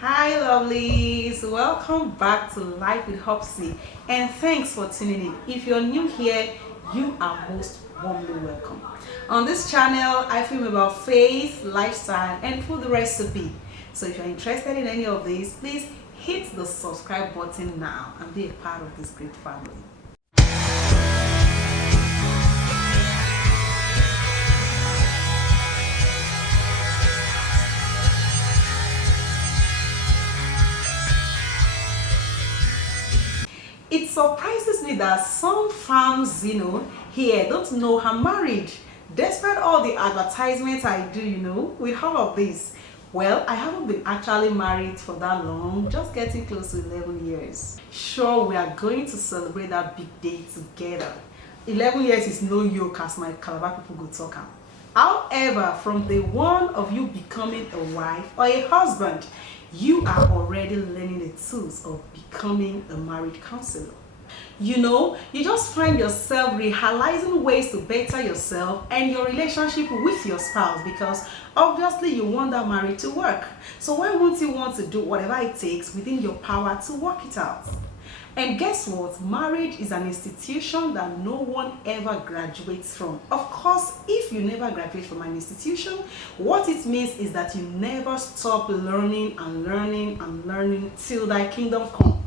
Hi lovelies, welcome back to Life with Hopsy and thanks for tuning in. If you're new here, you are most warmly welcome. On this channel, I film about faith, lifestyle and food recipe. So if you're interested in any of these, please hit the subscribe button now and be a part of this great family. It surprises me that some farms, here don't know I'm married. Despite all the advertisements I do, with all of this. Well, I haven't been actually married for that long, just getting close to 11 years. Sure, we are going to celebrate that big day together. 11 years is no yoke as my Calabar people go talk am. However, from the one of you becoming a wife or a husband, you are already learning the tools of becoming a marriage counselor. You just find yourself realizing ways to better yourself and your relationship with your spouse because obviously you want that marriage to work. So why won't you want to do whatever it takes within your power to work it out? And guess what? Marriage is an institution that no one ever graduates from. Of course, if you never graduate from an institution, what it means is that you never stop learning and learning and learning till thy kingdom come.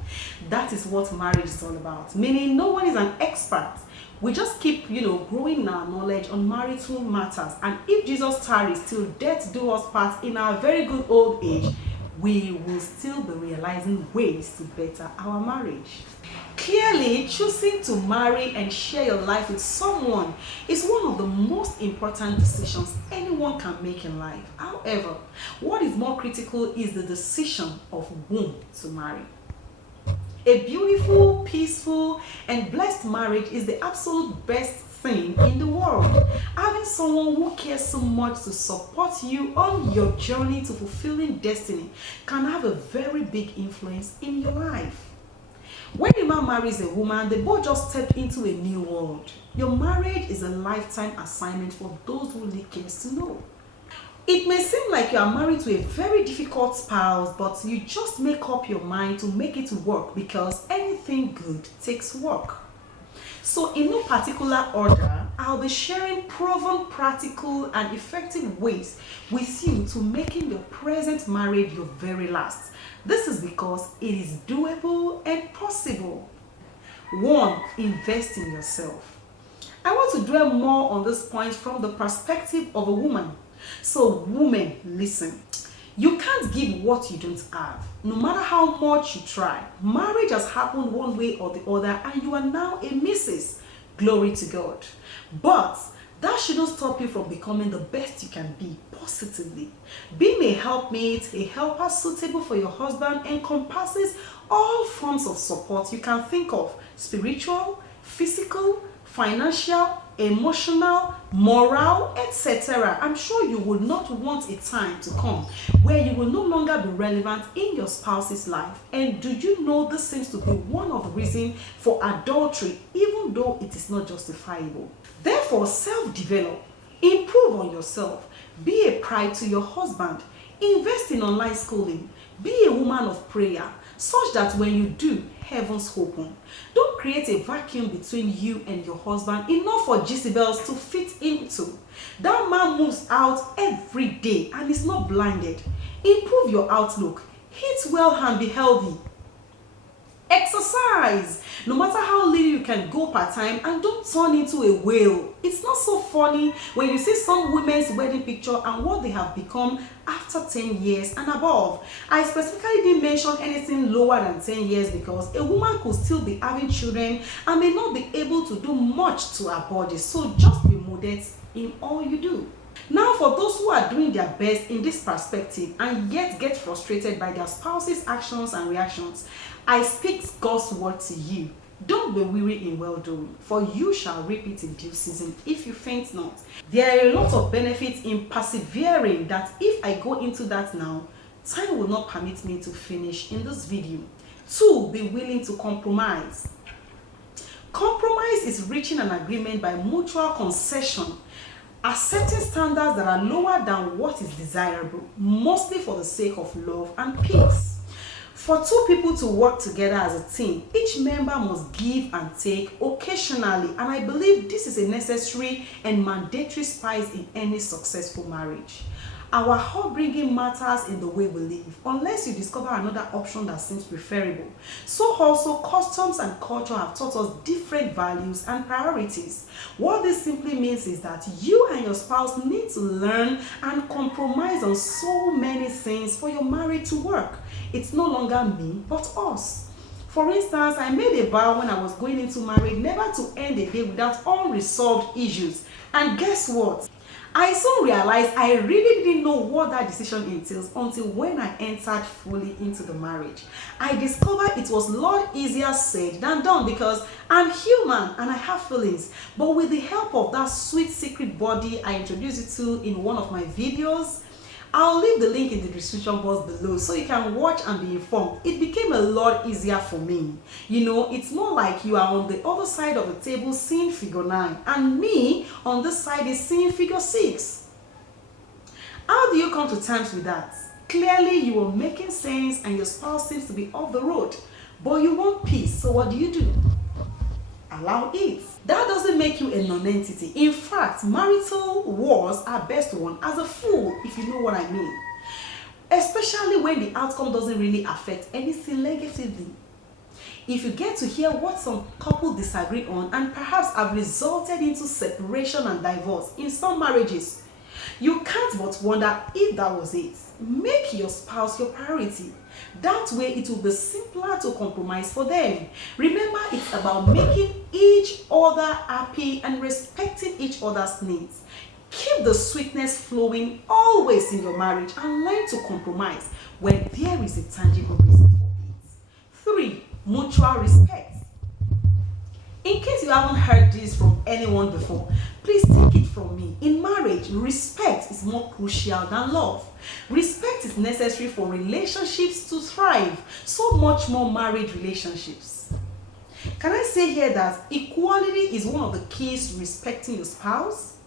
That is what marriage is all about. Meaning no one is an expert. We just keep, growing our knowledge on marital matters. And if Jesus tarries till death do us part in our very good old age, we will still be realizing ways to better our marriage. Clearly, choosing to marry and share your life with someone is one of the most important decisions anyone can make in life. However, what is more critical is the decision of whom to marry. A beautiful, peaceful, and blessed marriage is the absolute best thing in the world. Having someone who cares so much to support you on your journey to fulfilling destiny can have a very big influence in your life. When a man marries a woman, they both just step into a new world. Your marriage is a lifetime assignment for those who really cares to know. It may seem like you are married to a very difficult spouse, but you just make up your mind to make it work because anything good takes work. So in no particular order, I'll be sharing proven, practical, and effective ways with you to making your present marriage your very last. This is because it is doable and possible. 1. Invest in yourself. I want to dwell more on this point from the perspective of a woman. So women, listen. You can't give what you don't have. No matter how much you try, marriage has happened one way or the other and you are now a Mrs. Glory to God. But that shouldn't stop you from becoming the best you can be positively. Being a helpmate, a helper suitable for your husband encompasses all forms of support you can think of: spiritual, physical, financial, emotional, moral, etc. I'm sure you would not want a time to come where you will no longer be relevant in your spouse's life. And do you know this seems to be one of the reasons for adultery, even though it is not justifiable? Therefore, self-develop, improve on yourself, be a pride to your husband, invest in online schooling, be a woman of prayer, such that when you do, heavens open. Don't create a vacuum between you and your husband, enough for Jezebels to fit into. That man moves out every day and is not blinded. Improve your outlook, eat well and be healthy. Exercise. No matter how little you can go part-time, and don't turn into a whale. It's not so funny when you see some women's wedding picture and what they have become after 10 years and above. I specifically didn't mention anything lower than 10 years because a woman could still be having children and may not be able to do much to her body. So just be modest in all you do. Now, for those who are doing their best in this perspective and yet get frustrated by their spouse's actions and reactions, I speak God's word to you. Don't be weary in well-doing, for you shall reap it in due season if you faint not. There are a lot of benefits in persevering that if I go into that now, time will not permit me to finish in this video. 2. Be willing to compromise. Compromise is reaching an agreement by mutual concession accepting standards that are lower than what is desirable, mostly for the sake of love and peace. For two people to work together as a team, each member must give and take occasionally, and I believe this is a necessary and mandatory spice in any successful marriage. Our upbringing matters in the way we live, unless you discover another option that seems preferable. So also, customs and culture have taught us different values and priorities. What this simply means is that you and your spouse need to learn and compromise on so many things for your marriage to work. It's no longer me, but us. For instance, I made a vow when I was going into marriage never to end a day without unresolved issues. And guess what? I soon realized I really didn't know what that decision entails until when I entered fully into the marriage. I discovered it was a lot easier said than done because I'm human and I have feelings. But with the help of that sweet secret body I introduced you to in one of my videos, I'll leave the link in the description box below so you can watch and be informed. It became a lot easier for me. You know, it's more like you are on the other side of the table seeing figure 9 and me on this side is seeing figure 6. How do you come to terms with that? Clearly you are making sense and your spouse seems to be off the road, but you want peace, so what do? Allow it. That doesn't make you a non-entity. In fact, marital wars are best won as a fool, if you know what I mean. Especially when the outcome doesn't really affect anything negatively. If you get to hear what some couples disagree on and perhaps have resulted into separation and divorce in some marriages, you can't but wonder if that was it. Make your spouse your priority. That way it will be simpler to compromise for them. Remember, it's about making each other happy and respecting each other's needs. Keep the sweetness flowing always in your marriage and learn to compromise when there is a tangible reason for it. 3. Mutual respect. In case you haven't heard this from anyone before, please take it from me. In marriage, respect is more crucial than love. Respect is necessary for relationships to thrive, so much more married relationships. Can I say here that equality is one of the keys to respecting your spouse?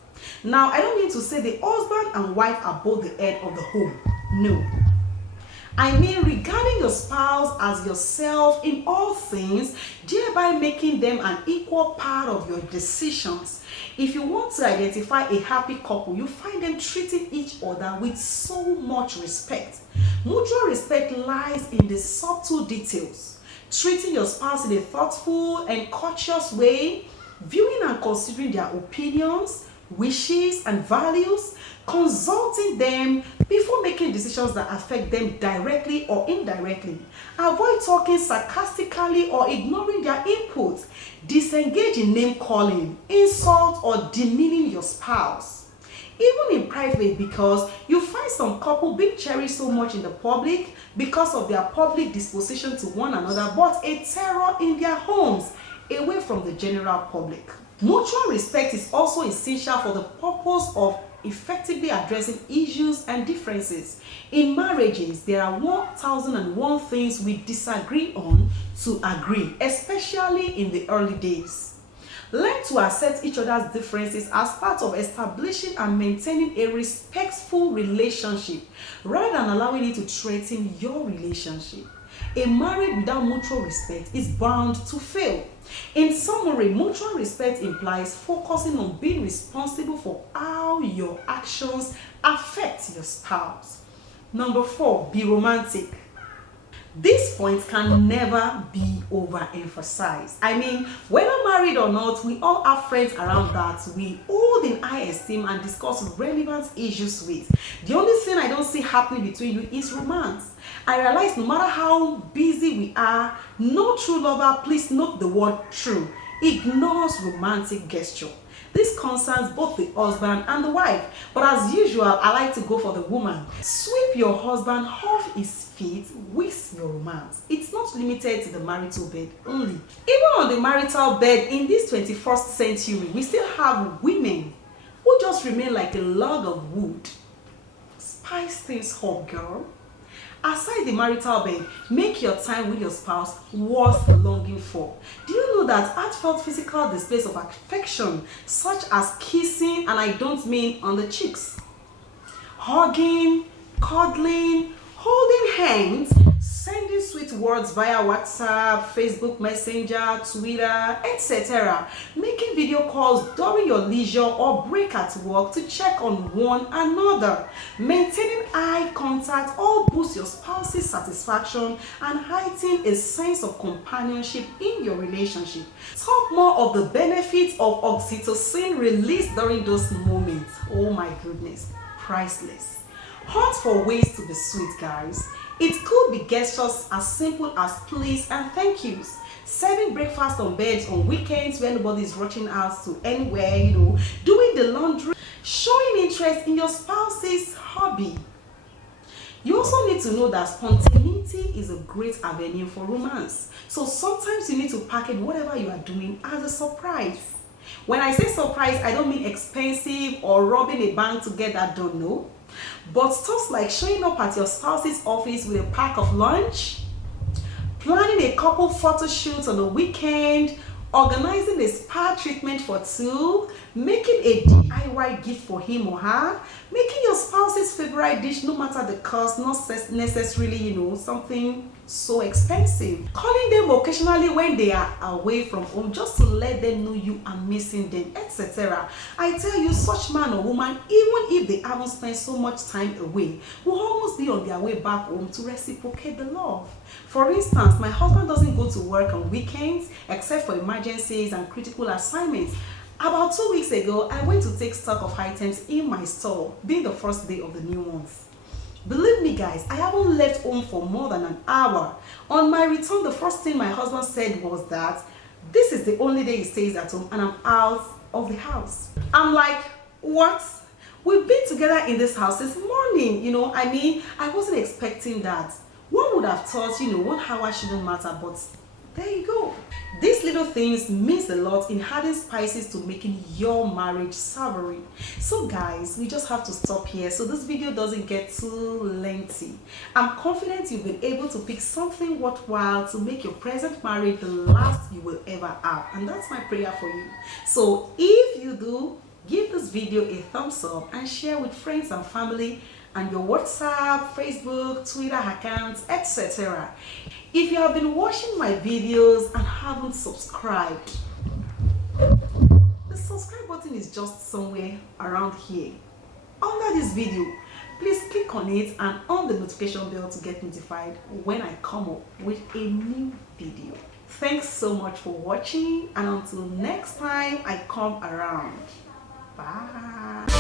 Now, I don't mean to say the husband and wife are both the head of the home. No. I mean regarding your spouse as yourself in all things, thereby making them an equal part of your decisions. If you want to identify a happy couple, you find them treating each other with so much respect. Mutual respect lies in the subtle details. Treating your spouse in a thoughtful and courteous way, viewing and considering their opinions, wishes and values, consulting them before making decisions that affect them directly or indirectly. Avoid talking sarcastically or ignoring their input. Disengage in name calling, insult or demeaning your spouse. Even in private, because you find some couple being cherished so much in the public because of their public disposition to one another, but a terror in their homes away from the general public. Mutual respect is also essential for the purpose of effectively addressing issues and differences. In marriages, there are 1001 things we disagree on to agree, especially in the early days. Learn to accept each other's differences as part of establishing and maintaining a respectful relationship rather than allowing it to threaten your relationship. A marriage without mutual respect is bound to fail. In summary, mutual respect implies focusing on being responsible for how your actions affect your spouse. Number 4, be romantic. This point can never be overemphasized. I mean, whether married or not, we all have friends around that we hold in high esteem and discuss relevant issues with. The only thing I don't see happening between you is romance. I realize no matter how busy we are, no true lover, please note the word true, ignores romantic gesture. This concerns both the husband and the wife, but as usual, I like to go for the woman. Sweep your husband off his feet with your romance. It's not limited to the marital bed only. Even on the marital bed in this 21st century, we still have women who just remain like a log of wood. Spice things up, girl. Aside the marital bed, make your time with your spouse worth longing for. Do you know that heartfelt physical displays of affection, such as kissing, and I don't mean on the cheeks, hugging, cuddling, holding hands, sending sweet words via WhatsApp, Facebook Messenger, Twitter, etc., making video calls during your leisure or break at work to check on one another, maintaining eye contact, all boost your spouse's satisfaction and heighten a sense of companionship in your relationship. Talk more of the benefits of oxytocin released during those moments. Oh my goodness, priceless. Hunt for ways to be sweet, guys. It could be gestures as simple as please and thank yous. Serving breakfast on beds on weekends when nobody is rushing out to anywhere, doing the laundry, showing interest in your spouse's hobby. You also need to know that spontaneity is a great avenue for romance. So sometimes you need to package whatever you are doing as a surprise. When I say surprise, I don't mean expensive or robbing a bank to get that done, no. But stuff like showing up at your spouse's office with a pack of lunch, planning a couple photo shoot on the weekend, organizing a spa treatment for two, making a DIY gift for him or her, making your spouse's favorite dish no matter the cost, not necessarily, something so expensive. Calling them occasionally when they are away from home just to let them know you are missing them, etc. I tell you, such man or woman, even if they haven't spent so much time away, will almost be on their way back home to reciprocate the love. For instance, my husband doesn't go to work on weekends except for emergencies and critical assignments. About 2 weeks ago, I went to take stock of items in my store, being the first day of the new month. Believe me, guys, I haven't left home for more than an hour. On my return, the first thing my husband said was that this is the only day he stays at home and I'm out of the house. I'm like, what? We've been together in this house since morning, I wasn't expecting that. One would have thought, 1 hour shouldn't matter, but there you go. These little things means a lot in adding spices to making your marriage savory. So guys, we just have to stop here so this video doesn't get too lengthy. I'm confident you've been able to pick something worthwhile to make your present marriage the last you will ever have, and that's my prayer for you. So if you do, give this video a thumbs up and share with friends and family and your WhatsApp, Facebook, Twitter accounts, etc. If you have been watching my videos and haven't subscribed, the subscribe button is just somewhere around here. Under this video, please click on it and on the notification bell to get notified when I come up with a new video. Thanks so much for watching, and until next time I come around. Bye.